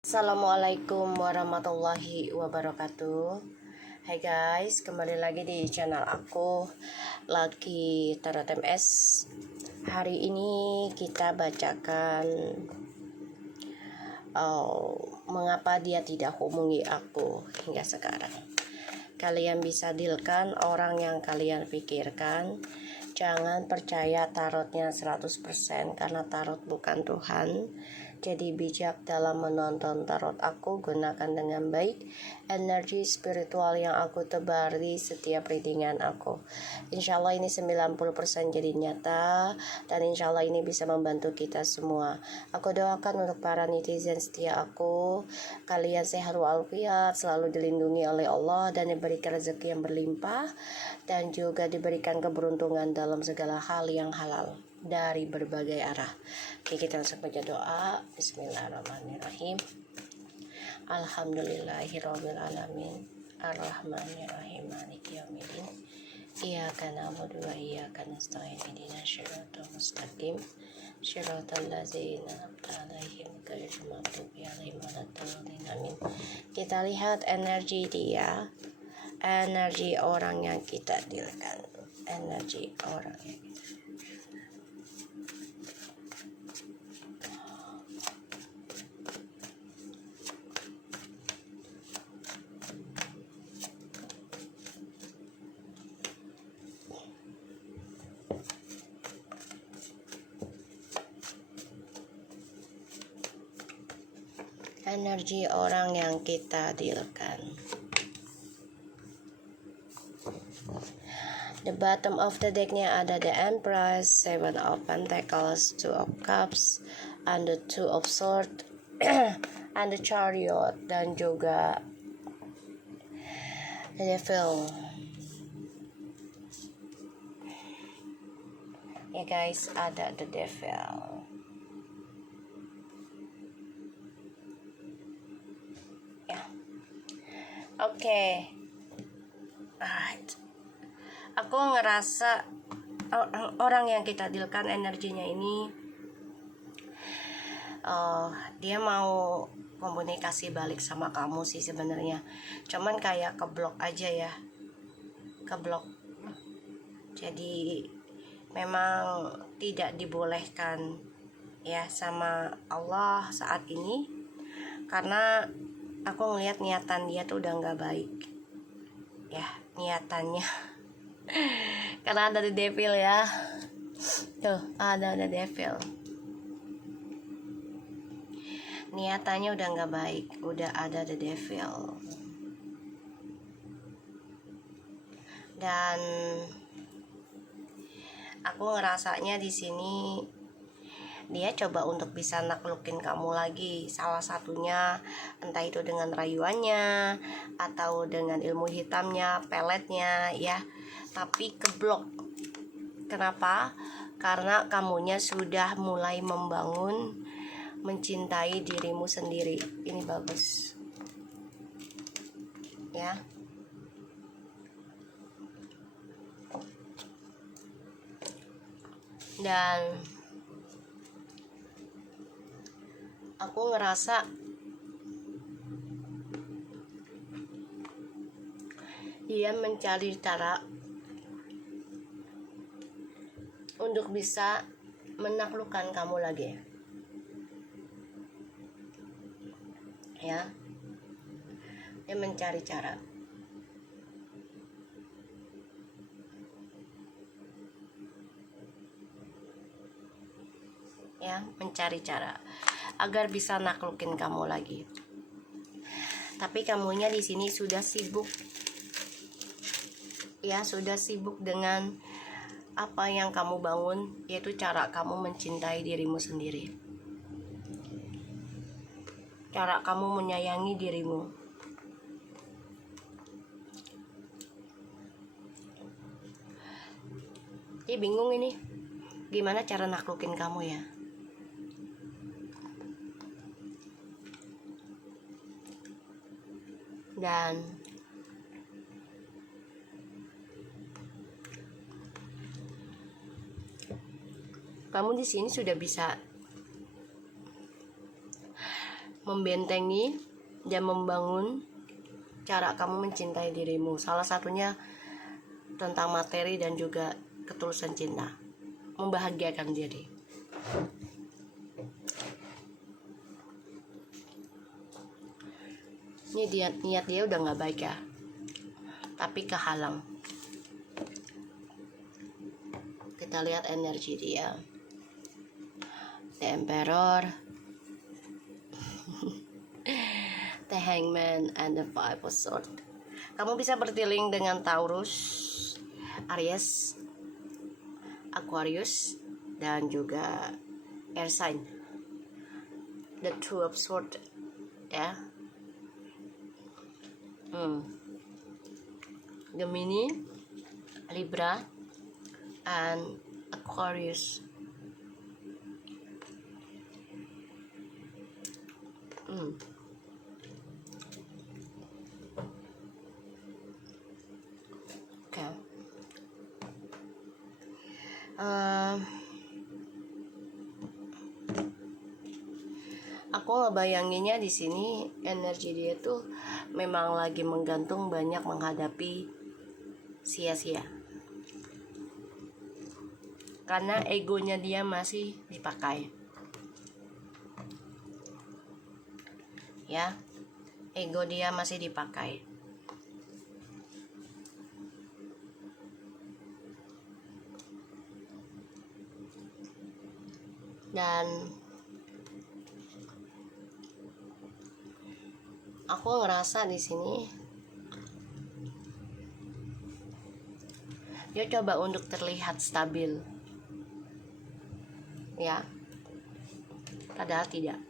Assalamualaikum warahmatullahi wabarakatuh. Hai guys, kembali lagi di channel aku Lucky Tarot MS. Hari ini kita bacakan mengapa dia tidak hubungi aku hingga sekarang. Kalian bisa dealkan orang yang kalian pikirkan. Jangan percaya tarotnya 100% karena tarot bukan Tuhan. Jadi bijak dalam menonton tarot aku, gunakan dengan baik energi spiritual yang aku tebar di setiap readingan aku. Insya Allah ini 90% jadi nyata, dan insya Allah ini bisa membantu kita semua. Aku doakan untuk para netizen setia aku, kalian sehat walafiat, selalu dilindungi oleh Allah dan diberikan rezeki yang berlimpah, dan juga diberikan keberuntungan dalam segala hal yang halal dari berbagai arah. Oke, kita langsung baca doa. Bismillahirrahmanirrahim. Alhamdulillahirabbil alamin. Arrahmanirrahim. Maliki yaumiddin. Iyyaka na'budu wa iyyaka nasta'in. Ihdinas siratal mustaqim. Shiratal ladzina an'amta 'alaihim ghairil maghdubi 'alaihim waladdallin. Amin. Kita lihat energi dia. Energi orang yang kita dealkan. Energi orang yang kita energi orang yang kita dealkan. The bottom of the decknya ada the Empress, Seven of Pentacles, Two of Cups, and the Two of Swords, and the Chariot, dan juga the Devil. Ya guys, ada the Devil. Ya, oke. Alright. Aku ngerasa orang yang kita dealkan energinya ini dia mau komunikasi balik sama kamu sih sebenarnya, cuman kayak keblok aja ya, keblok. Jadi memang tidak dibolehkan ya sama Allah saat ini, karena aku ngelihat niatan dia tuh udah nggak baik ya, niatannya. Karena ada the devil ya, tuh ada the devil. Niatannya udah nggak baik, udah ada the devil. Dan aku ngerasanya di sini dia coba untuk bisa naklukin kamu lagi. Salah satunya entah itu dengan rayuannya atau dengan ilmu hitamnya, peletnya ya. Tapi keblok. Kenapa? Karena kamunya sudah mulai membangun, mencintai dirimu sendiri. Ini bagus ya. Dan aku ngerasa dia mencari cara untuk bisa menaklukkan kamu lagi ya. Dia mencari cara. Ya, mencari cara agar bisa naklukin kamu lagi. Tapi kamunya di sini sudah sibuk ya, sudah sibuk dengan apa yang kamu bangun, yaitu cara kamu mencintai dirimu sendiri, cara kamu menyayangi dirimu. Jadi bingung ini gimana cara naklukin kamu ya. Dan kamu di sini sudah bisa membentengi dan membangun cara kamu mencintai dirimu. Salah satunya tentang materi dan juga ketulusan cinta, membahagiakan diri. Ini niat dia udah nggak baik ya, tapi kehalang. Kita lihat energi dia. The Emperor, The Hangman, and the Five of Swords. Kamu bisa berdealing dengan Taurus, Aries, Aquarius, dan juga Air sign. The Two of Swords, ya. Gemini, Libra, and Aquarius. Oke. Aku ngebayanginnya di sini energi dia tuh memang lagi menggantung, banyak menghadapi sia-sia. Karena egonya dia masih dipakai. Ya, ego dia masih dipakai. Dan aku ngerasa di sini dia coba untuk terlihat stabil, ya, padahal tidak.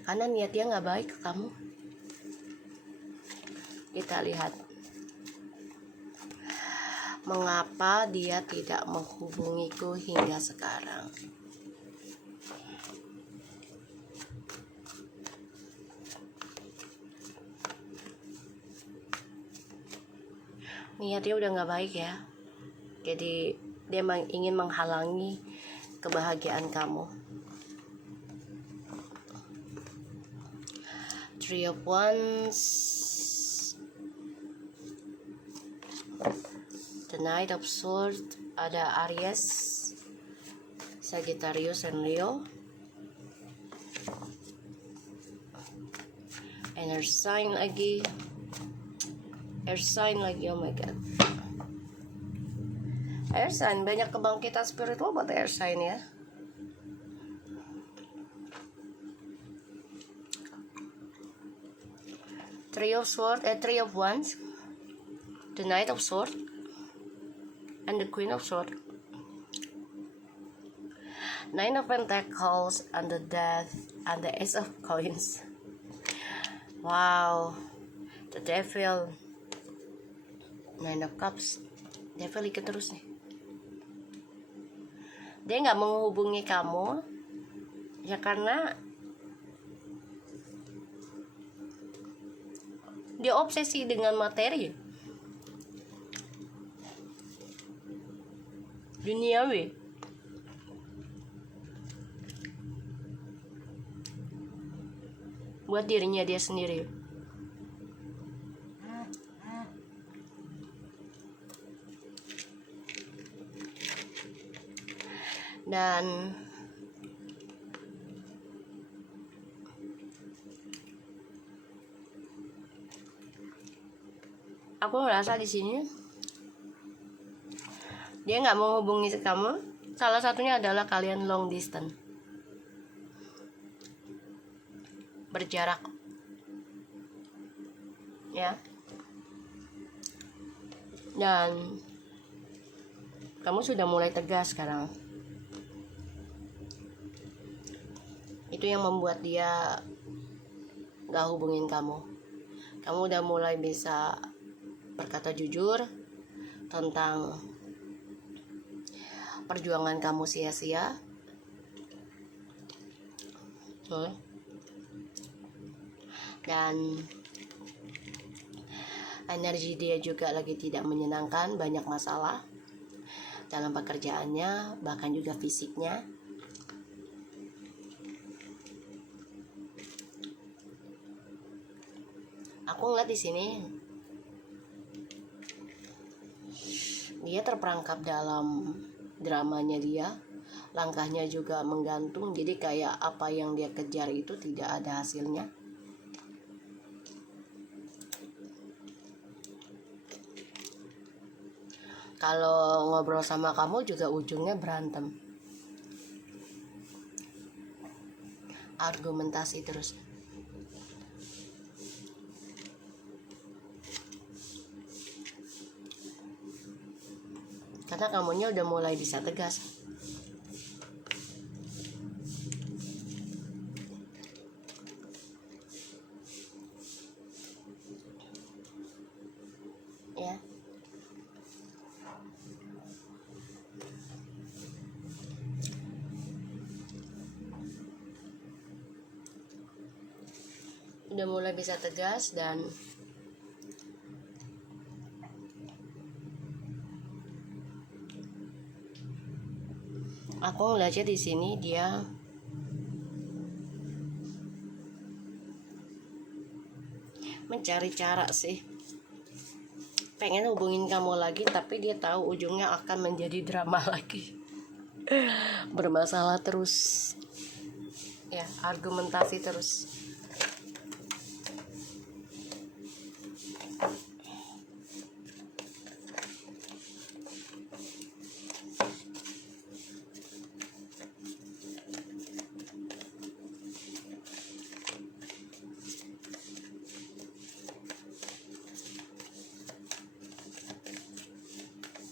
Karena niat dia nggak baik ke kamu. Kita lihat mengapa dia tidak menghubungiku hingga sekarang. Niatnya udah nggak baik ya. Jadi dia ingin menghalangi kebahagiaan kamu. Three of Wands, The Knight of Swords, ada Aries, Sagittarius, and Leo. And Air sign lagi. Air sign lagi, oh my god. Air sign, banyak kebangkitan spiritual buat air sign ya. Three of Wands, the Knight of Swords, and the Queen of Swords. Nine of Pentacles, and the Death, and the Ace of Coins. Wow, the Devil, Nine of Cups. Devil ikut terus nih. Dia nggak menghubungi kamu ya karena dia obsesi dengan materi, duniawi. Buat dirinya dia sendiri. Dan aku ngerasa di sini dia nggak mau hubungi kamu. Salah satunya adalah kalian long distance, berjarak, ya. Dan kamu sudah mulai tegas sekarang. Itu yang membuat dia nggak hubungin kamu. Kamu udah mulai bisa berkata jujur tentang perjuangan kamu sia-sia. Dan energi dia juga lagi tidak menyenangkan, banyak masalah. dalam pekerjaannya, bahkan juga fisiknya. Aku ngeliat di sini dia terperangkap dalam dramanya dia, langkahnya juga menggantung, jadi kayak apa yang dia kejar itu tidak ada hasilnya. Kalau ngobrol sama kamu juga ujungnya berantem, argumentasi terus. Karena kamunya udah mulai bisa tegas. Ya. Udah mulai bisa tegas, dan aku ngeliatnya di sini dia mencari cara sih, pengen hubungin kamu lagi, tapi dia tahu ujungnya akan menjadi drama lagi. Bermasalah terus, ya, argumentasi terus.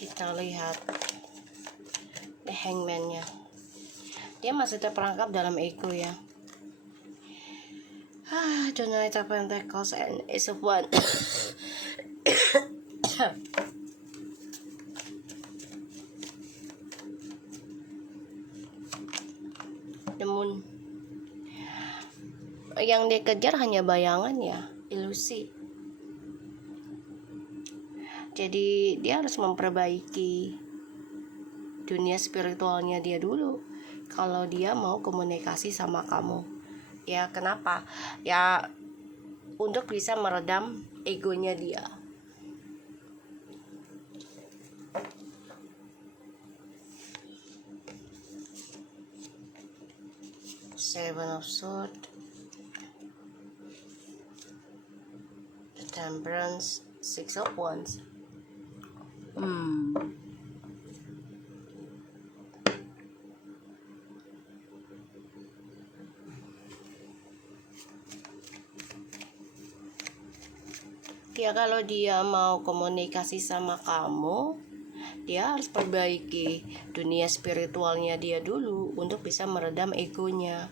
Kita lihat The Hangman-nya, dia masih terperangkap dalam ego ya. The Knight of Pentacles and Ace of Wands. The Moon. Yang dia kejar hanya bayangan ya, ilusi. Jadi dia harus memperbaiki dunia spiritualnya dia dulu kalau dia mau komunikasi sama kamu. Ya kenapa? Ya untuk bisa meredam egonya dia. Seven of Swords, The Temperance, Six of Wands. Ya kalau dia mau komunikasi sama kamu, dia harus perbaiki dunia spiritualnya dia dulu untuk bisa meredam egonya.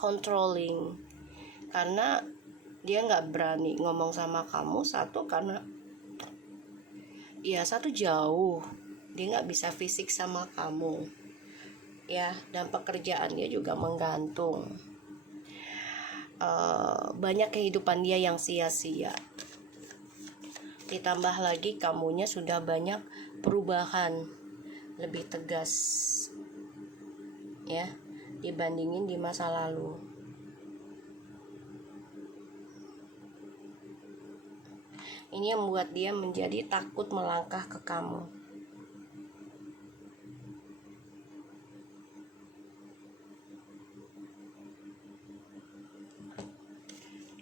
Controlling. Karena dia nggak berani ngomong sama kamu, satu karena ya satu jauh, dia nggak bisa fisik sama kamu ya, dan pekerjaannya juga menggantung. Banyak kehidupan dia yang sia-sia, ditambah lagi kamunya sudah banyak perubahan, lebih tegas ya dibandingin di masa lalu. Ini yang membuat dia menjadi takut melangkah ke kamu.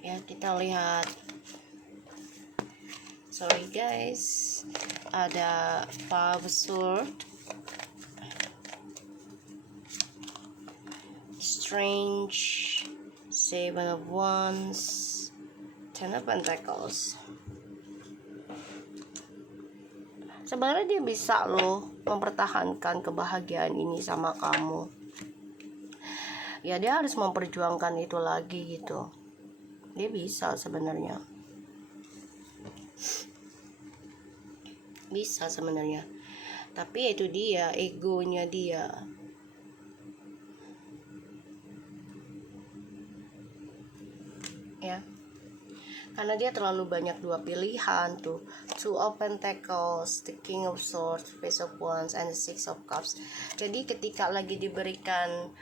Ya, kita lihat. Sorry guys. Ada Five of Swords, Strange, Seven of Wands, Ten of Pentacles. Sebenarnya dia bisa loh mempertahankan kebahagiaan ini sama kamu. Ya dia harus memperjuangkan itu lagi gitu. Dia bisa sebenarnya. Bisa sebenarnya. Tapi itu dia, egonya dia. Ya. karena dia terlalu banyak dua pilihan tuh. Two of Pentacles, the King of Swords, Page of Wands, and the Six of Cups. Jadi ketika lagi diberikan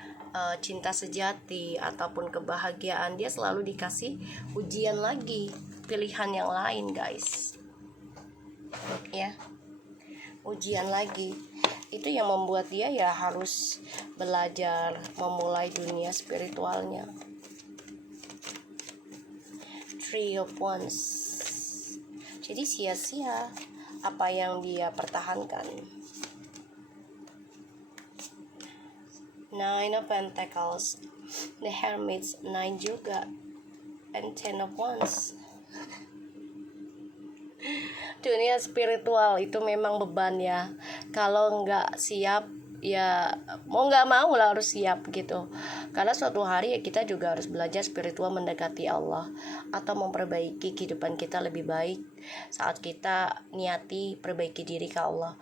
cinta sejati ataupun kebahagiaan, dia selalu dikasih ujian lagi, pilihan yang lain guys, ya, ujian lagi. Itu yang membuat dia ya harus belajar memulai dunia spiritualnya. Three of Wands. Jadi sia-sia apa yang dia pertahankan. Nine of Pentacles, the Hermits, 9 juga, and 10 of Wands. Dunia spiritual itu memang beban ya. Kalau nggak siap ya mau nggak mau lah harus siap gitu. Karena suatu hari ya kita juga harus belajar spiritual mendekati Allah atau memperbaiki kehidupan kita lebih baik saat kita niati perbaiki diri ke Allah.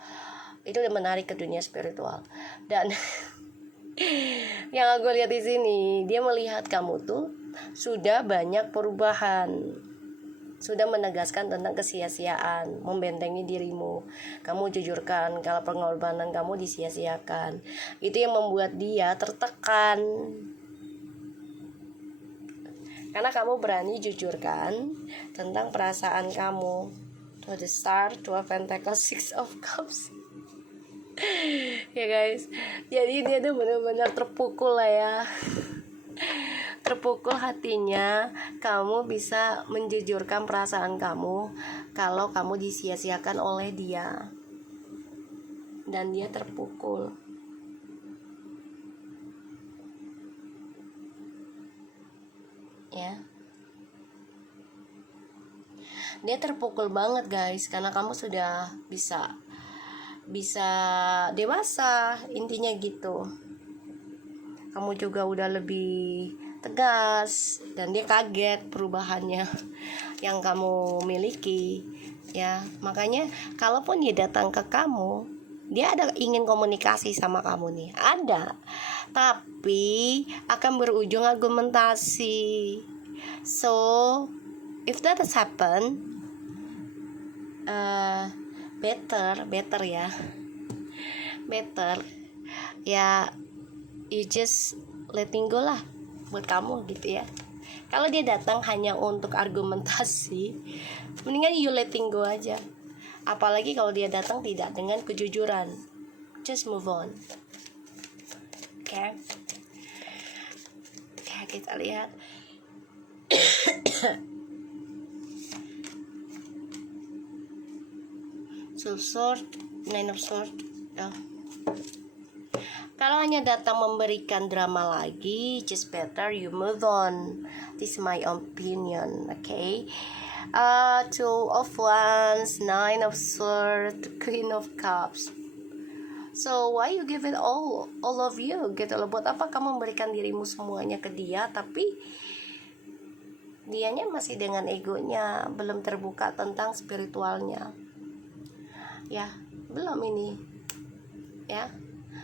Itu udah menarik ke dunia spiritual. Dan yang aku lihat di sini, dia melihat kamu tuh sudah banyak perubahan, sudah menegaskan tentang kesia-siaan, membentengi dirimu. Kamu jujurkan kalau pengorbanan kamu disia-siakan. Itu yang membuat dia tertekan. Karena kamu berani jujurkan tentang perasaan kamu. To the Star, Two of Pentacles, Six of Cups. Ya guys, jadi dia tuh benar-benar terpukul lah ya. Terpukul hatinya kamu bisa menjujurkan perasaan kamu kalau kamu disia-siakan oleh dia, dan dia terpukul. Ya, dia terpukul banget guys, karena kamu sudah bisa dewasa, intinya gitu. Kamu juga udah lebih tegas, dan dia kaget perubahannya yang kamu miliki ya. Makanya kalaupun dia datang ke kamu, dia ada ingin komunikasi sama kamu nih, ada, tapi akan berujung argumentasi. So if that has happened, better ya, you just letting go lah buat kamu gitu ya. Kalau dia datang hanya untuk argumentasi, mendingan you letting go aja. Apalagi kalau dia datang tidak dengan kejujuran, just move on. Oke, ya, kita lihat. Sword, Nine of Sword. Kalau hanya datang memberikan drama lagi, just better you move on. This is my opinion, okay? Two of Wands, Nine of Swords, Queen of Cups. So why you give it all of you gitu loh? Buat apa kamu memberikan dirimu semuanya ke dia, tapi dianya masih dengan egonya, belum terbuka tentang spiritualnya. Ya, belum ini. Ya.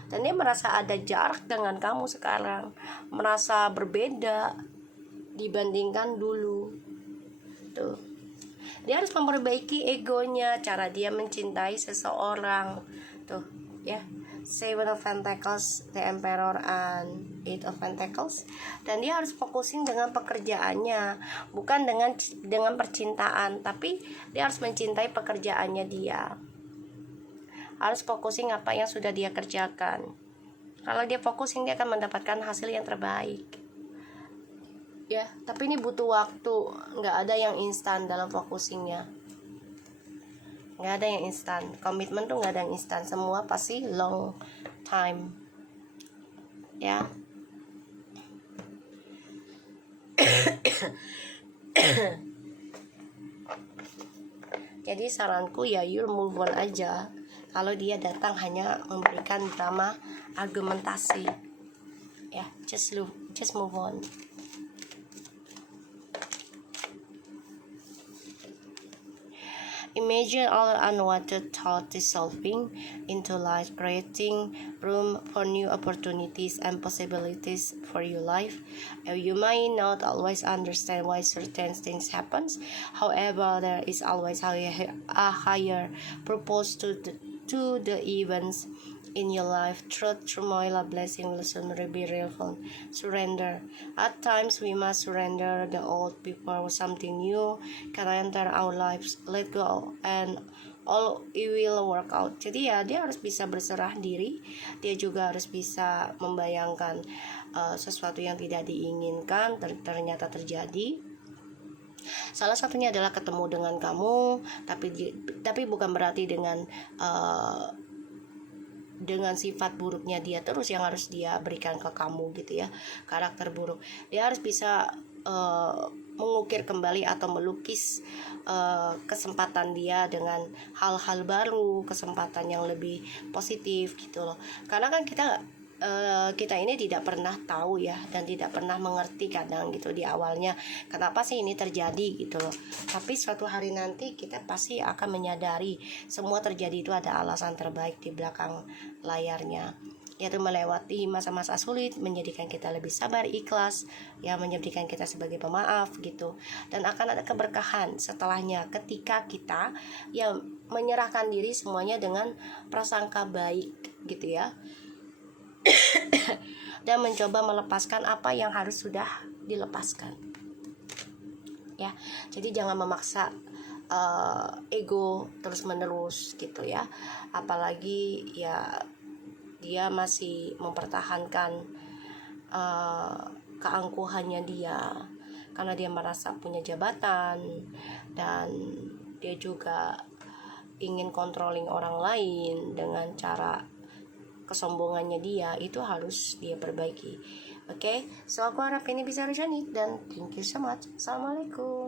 Dan dia merasa ada jarak dengan kamu sekarang, merasa berbeda dibandingkan dulu. Tuh. Dia harus memperbaiki egonya, cara dia mencintai seseorang. Tuh, ya. Seven of Pentacles, the Emperor, and Eight of Pentacles. Dan dia harus fokusin dengan pekerjaannya, bukan dengan percintaan, tapi dia harus mencintai pekerjaannya dia. Harus fokusin apa yang sudah dia kerjakan. Kalau dia fokusin, dia akan mendapatkan hasil yang terbaik. Ya, tapi ini butuh waktu. Nggak ada yang instan dalam fokusingnya. Nggak ada yang instan. Komitmen tuh nggak ada yang instan. Semua pasti long time. Ya. Jadi saranku ya, you move on aja. Kalau dia datang hanya memberikan drama argumentasi, ya, just move on. Imagine all unwanted thoughts dissolving into light, creating room for new opportunities and possibilities for your life. You might not always understand why certain things happen. However, there is always a higher purpose to the events in your life. Truth, turmoil, a blessing will soon be revealed. Surrender. At times, we must surrender the old before something new can enter our lives. Let go and all it will work out. Jadi ya dia harus bisa berserah diri. Dia juga harus bisa membayangkan sesuatu yang tidak diinginkan ternyata terjadi. Salah satunya adalah ketemu dengan kamu, tapi bukan berarti dengan sifat buruknya dia terus yang harus dia berikan ke kamu gitu ya, karakter buruk. Dia harus bisa mengukir kembali atau melukis kesempatan dia dengan hal-hal baru, kesempatan yang lebih positif gitu loh. Karena kan kita ini tidak pernah tahu ya, dan tidak pernah mengerti kadang gitu di awalnya kenapa sih ini terjadi gitu loh. Tapi suatu hari nanti kita pasti akan menyadari semua terjadi itu ada alasan terbaik di belakang layarnya, yaitu melewati masa-masa sulit menjadikan kita lebih sabar, ikhlas, ya, menjadikan kita sebagai pemaaf gitu. Dan akan ada keberkahan setelahnya ketika kita ya menyerahkan diri semuanya dengan prasangka baik gitu ya. Dan mencoba melepaskan apa yang harus sudah dilepaskan ya. Jadi jangan memaksa ego terus menerus gitu ya, apalagi ya dia masih mempertahankan keangkuhannya dia karena dia merasa punya jabatan dan dia juga ingin controlling orang lain dengan cara kesombongannya dia. Itu harus dia perbaiki. Oke, so aku harap ini bisa resonate dan thank you so much. Assalamualaikum.